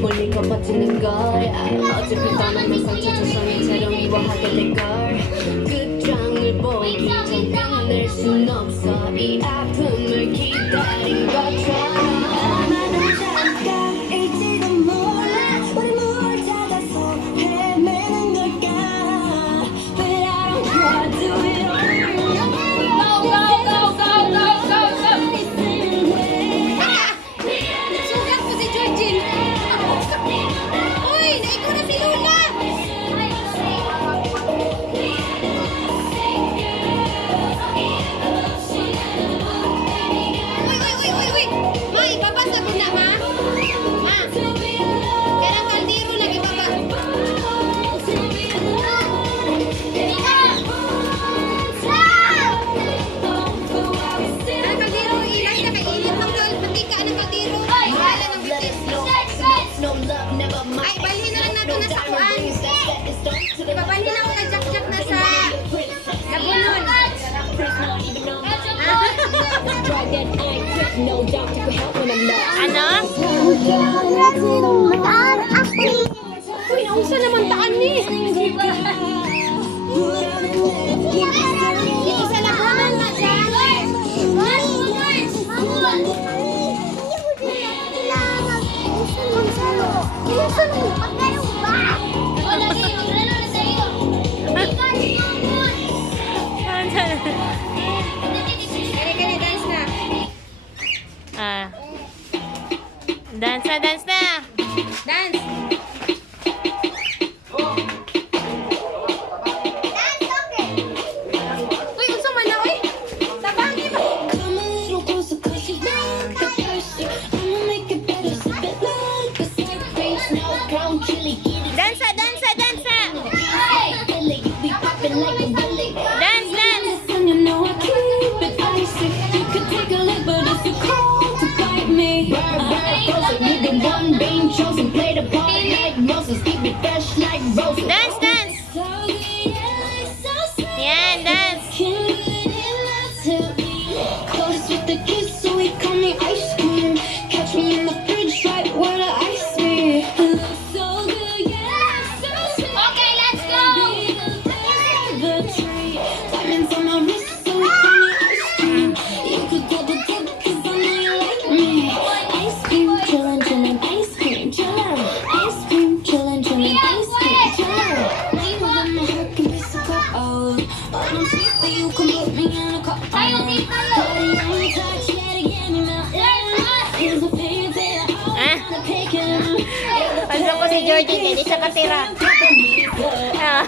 본인 것 버티는 거야 어차피 떠나면 상처조성이처럼 미워하게 될걸 끝장을 보기 전 끝낼 순 없어 이 아픔을 기다린 것처럼 아마도 잠깐일지도 몰라 우리 뭘 찾아서 헤매는 걸까 But I don't want to do it all Ipabalhin ako kay Jack na sa Labunon. Ano? Uy, nausa naman taan ni. Dito sa Labunon na dyan. Dance na, dance na! Dance! Uy, unsa man na, uy! Tabangi ba? Dance na, dance na, dance na! Dance, dance! Dance, dance! Yan, dance! Okay, let's go! Pansin ko si Georgie, hindi siya katira. Ah.